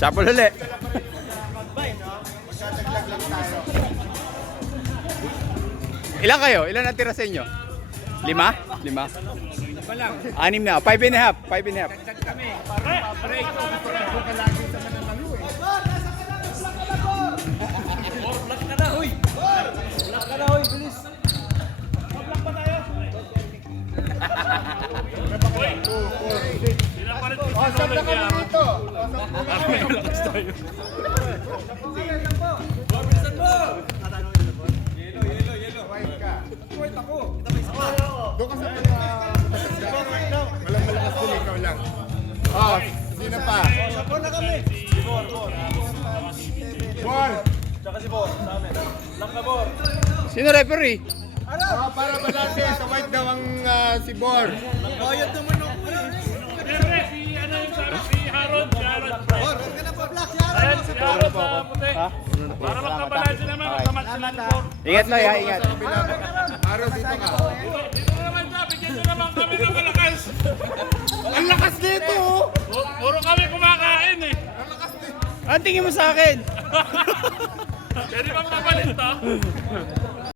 Shuffle ulit. Ilan kayo? Ilan ang tira sa inyo? 5? 5? 6 na. 5 and a half. 5 and a half. Doon ka sa walang malakas din, ikaw lang. Oh, sino pa? Sabon na kami. Bor! Tsaka si Bor, sa amin. Lang ka, Bor. Sino referee? Oh, para balance sa white daw ang si Bor. Bayad naman ako eh. Siyempre, si ano yung sa si Harold. Bor, huwag ka na pa black. Ayan, si Harold sa puti. Para magkabalansin naman, magkamatch naman po. Ingat lang, ha, ingat. Araw dito ka. Dito naman siya, bigyan nyo naman kami ng malakas. Ang lakas dito! Puro kami kumakain eh. Ang tingin mo sa akin? Pwede bang kapalit to?